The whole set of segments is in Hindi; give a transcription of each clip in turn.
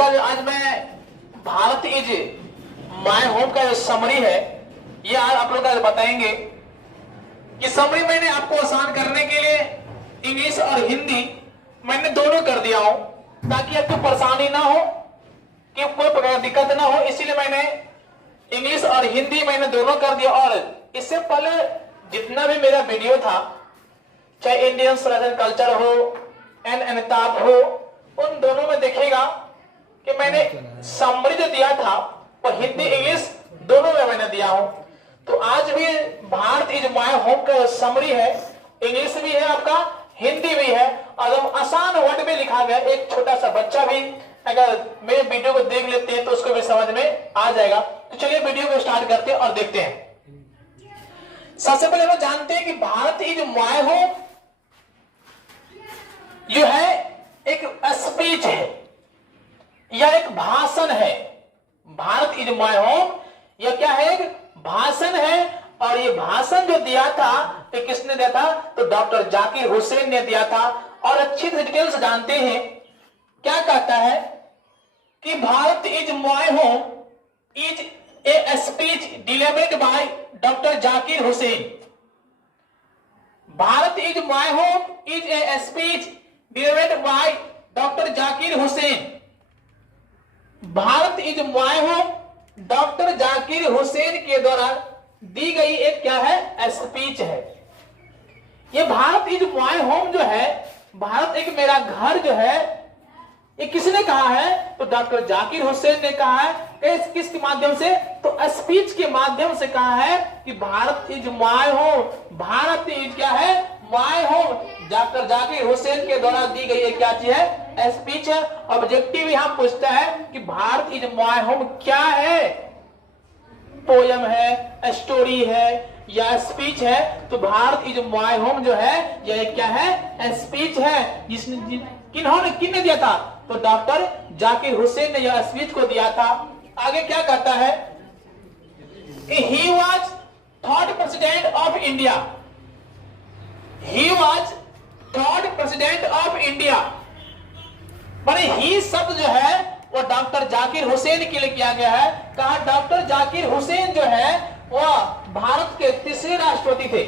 इसका जो आज मैं भारत इज माय होम का जो समरी है ये आज आप लोग का बताएंगे। ये समरी मैंने आपको आसान करने के लिए इंग्लिश और हिंदी मैंने दोनों कर दिया हूं ताकि आपको परेशानी ना हो, कि कोई प्रकार की दिक्कत ना हो, इसीलिए मैंने इंग्लिश और हिंदी मैंने दोनों कर दिया। और इससे पहले जितना भी मेरा वीडियो था, चाहे इंडियन सनातन कल्चर हो, एन अमिताभ हो, उन दोनों में देखिएगा कि मैंने समरी जो दिया था वो हिंदी इंग्लिश दोनों में मैंने दिया हूं। तो आज भी भारत इज माय होम का समरी है, इंग्लिश भी है आपका, हिंदी भी है, और आसान वर्ड में लिखा गया। एक छोटा सा बच्चा भी अगर मेरे वीडियो को देख लेते हैं तो उसको भी समझ में आ जाएगा। तो चलिए वीडियो को स्टार्ट करते हैं और देखते हैं। सबसे पहले हम जानते हैं कि भारत इज माय होम जो है एक स्पीच है या एक भाषण है। भारत इज माय होम यह क्या है? एक भाषण है। और ये भाषण जो दिया था ये किसने दिया था? तो डॉक्टर जाकिर हुसैन ने दिया था। और अच्छी डिटेल से जानते हैं क्या कहता है कि Bharat is my home is a speech delivered by doctor Zakir Hussain. Bharat is my home is a speech delivered by doctor Zakir Hussain. Bharat is my home doctor Zakir Hussain के द्वारा दी गई एक क्या है? स्पीच है। ये भारत इज माय होम जो है, भारत एक मेरा घर जो है, ये किसने कहा है? तो डॉक्टर जाकिर हुसैन ने कहा है। किसके माध्यम से? तो स्पीच के माध्यम से कहा है कि Bharat is my home. Bharat is क्या है? My home. Doctor Zakir Hussain के द्वारा दी गई ये क्या चीज है? स्पीच है। ऑब्जेक्टिव यहां पूछता है कि भारत इज माय होम क्या है? पोयम है, स्टोरी है या स्पीच है? तो भारत इज माय होम जो है यह क्या है? स्पीच है। जिसने किन्होंने दिया था? तो डॉक्टर जाकिर हुसैन ने यह स्पीच को दिया था। आगे क्या कहता है कि he was third president of India. He was third president of India. माने ही शब्द जो है वो डॉक्टर जाकिर हुसैन के लिए किया गया है। कहा डॉक्टर जाकिर हुसैन जो है वह भारत के तीसरे राष्ट्रपति थे।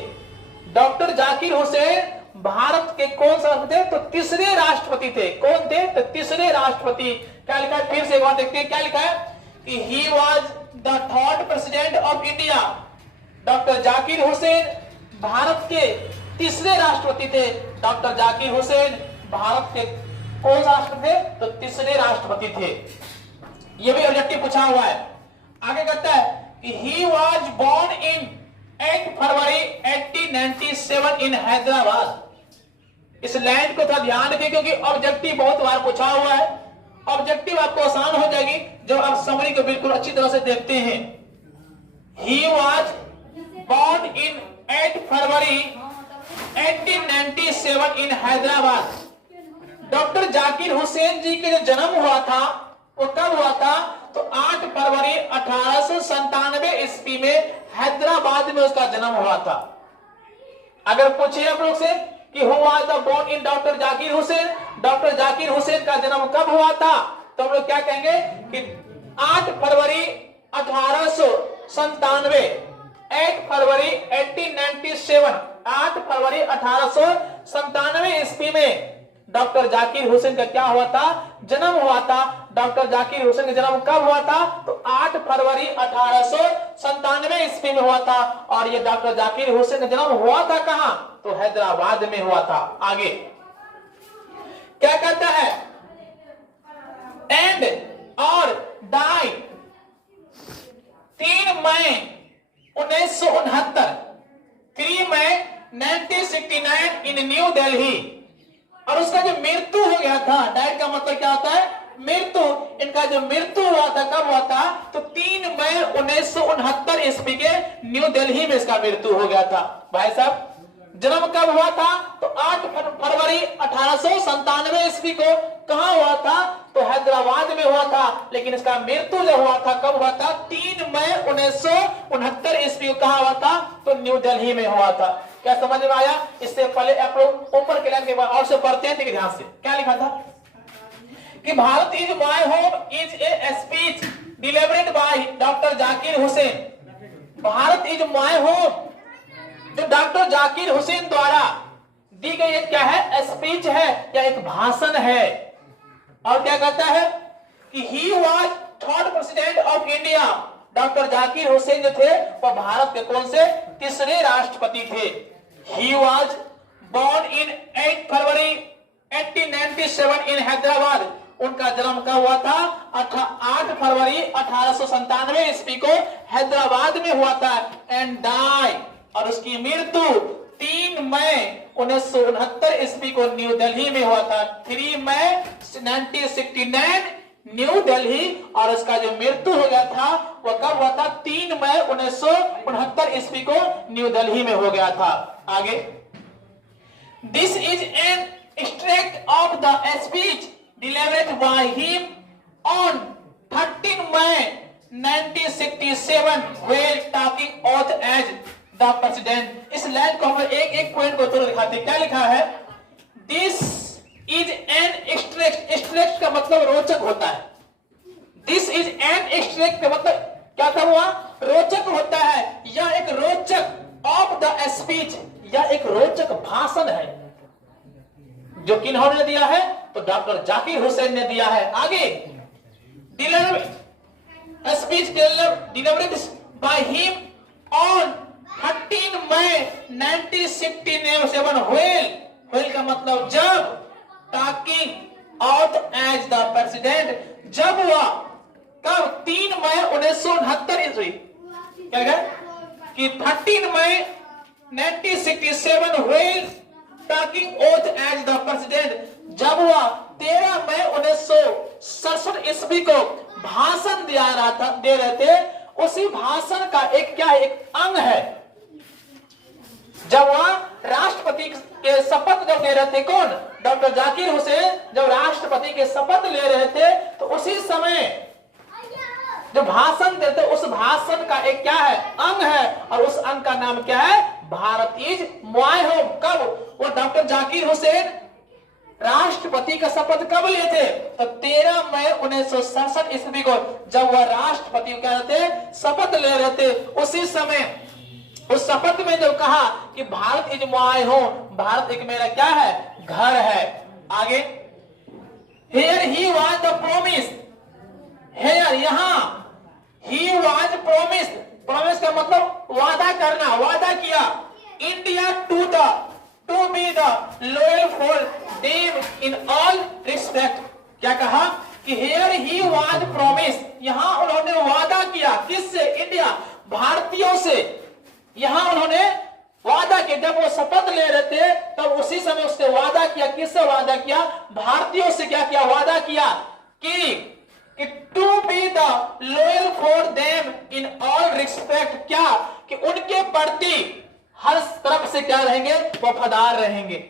डॉक्टर जाकिर हुसैन भारत के कौन सा थे? तो तीसरे राष्ट्रपति थे। कौन थे? तो तीसरे राष्ट्रपति। क्या लिखा है? फिर से एक बार देखते हैं क्या लिखा है कि he was the third president of India. Doctor Zakir Hussain Bharat के तीसरे राष्ट्रपति थे। डॉक्टर जाकिर हुसैन भारत के कौन सा राष्ट्रपति थे? तो तीसरे राष्ट्रपति थे। यह भी ऑब्जेक्टिव पूछा हुआ है। आगे कहता है कि ही was born in 8 February 1897 in Hyderabad. इस लैंड को थोड़ा ध्यान रखिए क्योंकि ऑब्जेक्टिव बहुत बार पूछा हुआ है। ऑब्जेक्टिव आपको आसान हो जाएगी जब आप समरी को बिल्कुल अच्छी तरह से देखते हैं। He was born in 8 February 1897 in Hyderabad. Doctor Zakir Hussain ji के जो जन्म हुआ था वो कब हुआ था? तो 8 फरवरी 1897 ईस्वी में हैदराबाद में उसका जन्म हुआ था। अगर पूछिए आप लोग से कि who was the born in doctor Zakir Hussain, doctor Zakir Hussain का जन्म कब हुआ था? तो हम लोग क्या कहेंगे कि 8 फरवरी 1897, 8 फरवरी 1897, 8 फरवरी 1897 ईस्वी में डॉक्टर जाकिर हुसैन का क्या हुआ था? जन्म हुआ था। डॉक्टर जाकिर हुसैन का जन्म कब हुआ था? तो 8 फरवरी 1897 ईस्वी में हुआ था। और ये डॉक्टर जाकिर हुसैन का जन्म हुआ था कहां? तो हैदराबाद में हुआ था। आगे क्या कहता है? एंड और डाई 3 मई 1969, 3 मई 1969 इन न्यू दिल्ली। और उसका जो मृत्यु हो गया था, डाइट का मतलब क्या होता है? मृत्यु। इनका जो मृत्यु हुआ था कब हुआ था? तो 3 मई 1969 ईस्वी के न्यू दिल्ली में इसका मृत्यु हो गया था। भाई साहब जन्म कब हुआ था? तो 8 फरवरी 1897 ईस्वी को कहां हुआ था? तो हैदराबाद में हुआ था। लेकिन इसका मृत्यु जो हुआ था कब हुआ था? 3 मई 1969 ईस्वी को कहां हुआ था? तो न्यू दिल्ली में हुआ था। क्या समझ में आया? इससे पहले आप लोग ऊपर के लाइन के बाद और से पढ़ते हैं, देखिए ध्यान से क्या लिखा था कि Bharat is my home is a speech delivered by doctor Zakir Hussain. Bharat is my home जो डॉक्टर जाकिर हुसैन द्वारा दी गई एक क्या है, स्पीच है या एक भाषण है। और क्या कहता है कि he was third president of India. Doctor Zakir Hussain जो थे वह भारत के कौन से तीसरे राष्ट्रपति थे। He was born in 8 February 1897 in Hyderabad. उनका जन्म कब हुआ था? 8 फरवरी 1897 ईस्वी को हैदराबाद में हुआ था। एंड डाई, और उसकी मृत्यु 3 मई 1969 ईस्वी को न्यू दिल्ली में हुआ था। 3 मई 1969 न्यू दिल्ली। और उसका जो मृत्यु हो गया था वह कब हुआ था? 3 मई 1969 ईस्वी को न्यू दिल्ली में हो गया था। आगे, this is an extract of the speech delivered by him on 13 May 1967 while talking oath as the president। इस लाइन को हम एक एक पॉइंट को थोड़ा दिखाते हैं। क्या लिखा है? This is an extract। extract का मतलब रोचक होता है। This is an extract का मतलब क्या था? हुआ रोचक होता है। यह एक रोचक of the speech, यह एक रोचक भाषण है जो किन्होंने दिया है? तो डॉक्टर जाकिर हुसैन ने दिया है। आगे, speech delivered by him on 13 May 1967 while का मतलब जब, talking out as the president, जब हुआ कब? 3 मई 1969 ईस्वी। क्या कहा कि 13 May 1967 while talking oath as the president, जब हुआ 13 मई 1967 ईस्वी को भाषण दे रहे थे। उसी भाषण का एक क्या है? एक अंग है। जब वह राष्ट्रपति के शपथ जब ले रहे थे, कौन? डॉक्टर जाकिर हुसैन जब राष्ट्रपति के शपथ ले रहे थे तो उसी समय जो भाषण देते, उस भाषण का एक क्या है? अंग है। और उस अंग का नाम क्या है? Bharat is my home. कब? वो डॉक्टर जाकिर हुसैन राष्ट्रपति का शपथ कब लिए थे? तो 13 मई 1967 ईस्वी को जब वह राष्ट्रपति क्या थे? शपथ ले रहे थे। उसी समय उस शपथ में जो कहा कि Bharat is my home, Bharat एक मेरा क्या है? घर है। आगे, here he was the promise, here यहाँ, ही वाज प्रोमिस, प्रोमिस का मतलब वादा करना, वादा किया। India to be the loyal for them in all respect. क्या कहा कि हियर ही वाज प्रोमिस, यहाँ उन्होंने वादा किया। किससे? इंडिया, भारतीयों से। यहाँ उन्होंने वादा किया। जब वो शपथ ले रहे थे तब उसी समय उससे वादा किया। किससे वादा किया? भारतीयों से। क्या किया? वादा किया कि to be the loyal for them in all respect. क्या कि उनके प्रति हर तरफ से क्या रहेंगे? वफादार रहेंगे।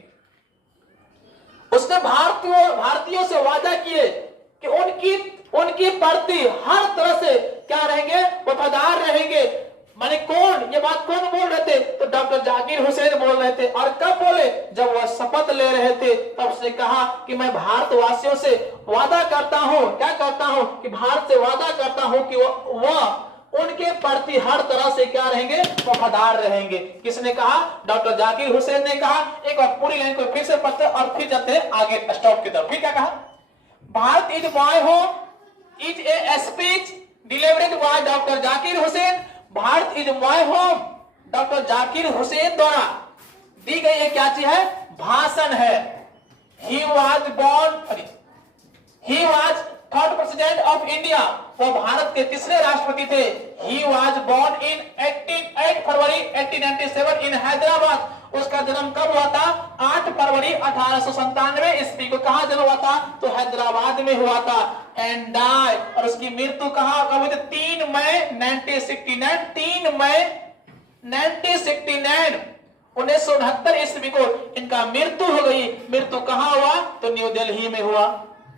उसने भारतीयों से वादा किए कि उनकी प्रति हर तरह से क्या रहेंगे? वफादार रहेंगे। माने कौन? ये बात कौन बोल रहे थे? तो डॉक्टर जाकिर हुसैन बोल रहे थे। और कब बोले? जब वह शपथ ले रहे थे तब उसने कहा कि मैं भारतवासियों से वादा करता हूं। क्या करता हूं? कि भारत से वादा करता हूं कि वह उनके प्रति हर तरह से क्या रहेंगे? वफादार रहेंगे। किसने कहा? डॉक्टर जाकिर हुसैन ने कहा। एक बार पूरी लाइन को फिर से पढ़ते और फिर जाते हैं आगे स्टॉप की तरफ। फिर क्या कहा? Bharat is my home is a speech delivered by doctor Zakir Hussain. Bharat is my home doctor Zakir Hussain द्वारा दी गई एक क्या चीज है? भाषण है। He was third president of India, वो भारत के तीसरे राष्ट्रपति थे। He was born in 8 February 1897 in Hyderabad. उसका जन्म कब हुआ था? 8 फरवरी 1897 ईस्वी को। कहां जन्म हुआ था? तो हैदराबाद में हुआ था। एंड डाई, और उसकी मृत्यु कहां कब हुई थी? 3 मई 1969। 3 मई 1969 1969 ईस्वी को इनका मृत्यु हो गई। मृत्यु कहां हुआ? तो न्यू दिल्ली में हुआ।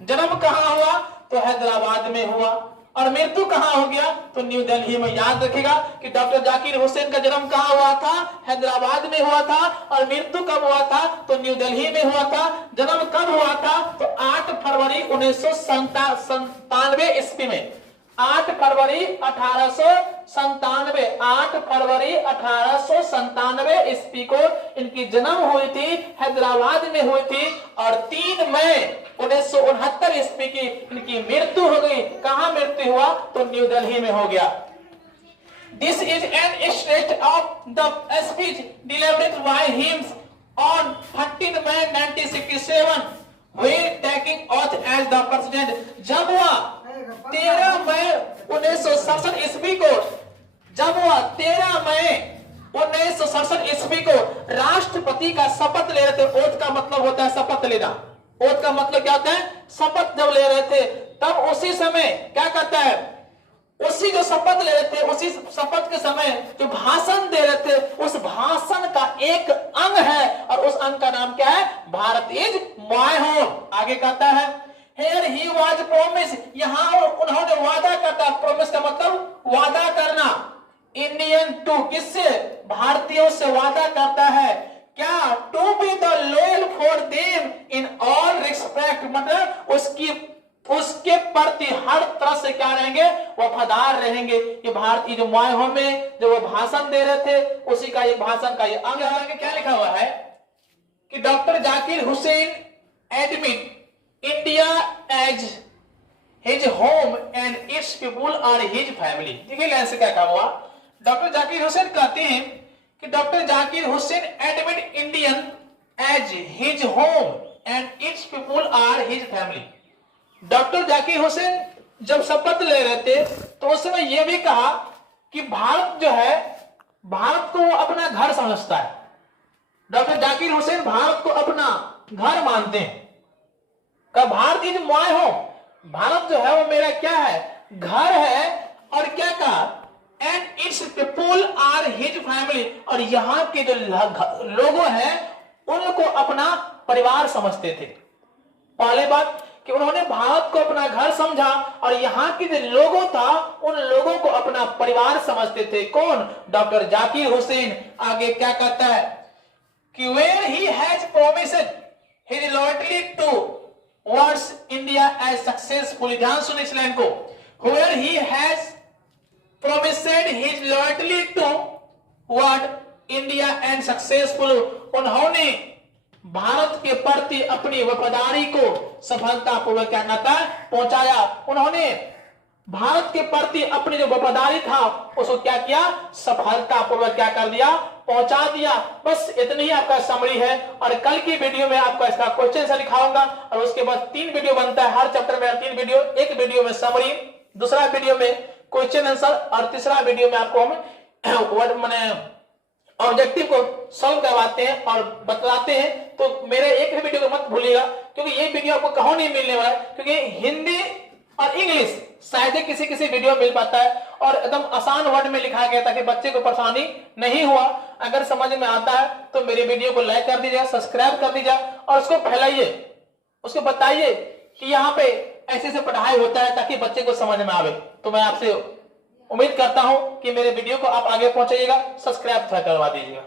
जन्म कहां हुआ? तो हैदराबाद में हुआ। और मृत्यु कहाँ हो गया? तो न्यू दिल्ली में। याद रखिएगा कि डॉक्टर जाकिर हुसैन का जन्म कहाँ हुआ था? हैदराबाद में हुआ था। और मृत्यु कब हुआ था? तो न्यू दिल्ली में हुआ था। जन्म कब हुआ था? तो 8 फरवरी 1997 ईस्वी में। 8 फरवरी 1897, 8 फरवरी 1897 ईस्वी को इनकी जन्म हुई थी, हैदराबाद में हुई थी। और 3 मई 1969 ईस्वी की इनकी मृत्यु हो गई। कहां मृत्यु हुआ? तो न्यू दिल्ली में हो गया। This is an extract of the speech delivered by him on 13 May 1967 when taking oath as the president. जब वह 13 मई 1967 ईस्वी को, जब वह 13 मई 1967 ईस्वी को राष्ट्रपति का शपथ ले रहे थे। ओथ का मतलब होता है शपथ लेना। ओथ का मतलब क्या होता है? शपथ जब ले रहे थे, तब उसी समय क्या कहता है, उसी जो शपथ ले रहे थे, उसी शपथ के समय जो भाषण दे रहे थे, उस भाषण का एक अंग है और उस अंग का नाम क्या है? Bharat is my home. आगे कहता है Here he was promised, यहाँ उन्होंने वादा करता। प्रोमिस का मतलब वादा करना। इंडियन टू, किससे? भारतीयों से वादा करता है क्या? To be the loyal for them in all respect, मतलब उसके प्रति हर तरह से क्या रहेंगे? वफादार रहेंगे। ये भारतीय जो माय होम में जो वो भाषण दे रहे थे, उसी का ये भाषण का ये अंग है। क्या लिखा हुआ है कि doctor Zakir Hussain admit India as his home and its people are his family। देखिए लाइन से क्या कहा हुआ? डॉक्टर जाकिर हुसैन कहते हैं कि doctor Zakir Hussain admit Indian as his home and its people are his family. Doctor Zakir Hussain जब शपथ ले रहे थे तो उस समय यह भी कहा कि भारत जो है, भारत को वो अपना घर समझता है। डॉक्टर जाकिर हुसैन भारत को अपना घर मानते हैं। का Bharat is my home, Bharat जो है वो मेरा क्या है? घर है। और क्या कहा? And its people are his family, और यहाँ के जो लोग हैं उनको अपना परिवार समझते थे। पहले बात कि उन्होंने भारत को अपना घर समझा और यहाँ के जो लोगों था उन लोगों को अपना परिवार समझते थे। कौन? डॉक्टर जाकिर हुसैन। आगे क्या कहता है कि where he has promised his loyalty towards India as successful, ध्यान सुन इस लाइन को, where he has promised his loyalty toward India and successful, उन्होंने भारत के प्रति अपनी वफादारी को सफलतापूर्वक क्या करता पहुंचाया। उन्होंने भारत के प्रति अपनी जो वफादारी था उसको क्या किया? सफलतापूर्वक क्या कर दिया? पहुंचा दिया। बस इतनी ही आपका समरी है। और कल की वीडियो में आपको इसका क्वेश्चन से दिखाऊंगा और उसके बाद 3 वीडियो बनता है हर चैप्टर में, 3 वीडियो। एक वीडियो में समरी, दूसरा वीडियो में क्वेश्चन आंसर और तीसरा वीडियो में आपको हम मैंने ऑब्जेक्टिव को सॉल्व करवाते हैं और बतलाते हैं। तो मेरे एक भी वीडियो को मत भूलिएगा, क्योंकि ये वीडियो आपको कहीं नहीं मिलने वाला है, क्योंकि हिंदी और इंग्लिश शायद किसी किसी वीडियो मिल पाता है और एकदम आसान वर्ड में लिखा गया ताकि बच्चे को परेशानी नहीं हुआ। अगर समझ में आता है तो मेरे वीडियो को लाइक कर दीजिए, सब्सक्राइब कर दीजिए और उसको फैलाइए, उसको बताइए कि यहाँ पे ऐसे से पढ़ाई होता है ताकि बच्चे को समझ में आवे। तो मैं आपसे उम्मीद करता हूं कि मेरे वीडियो को आप आगे पहुंचाइएगा, सब्सक्राइब करवा दीजिएगा।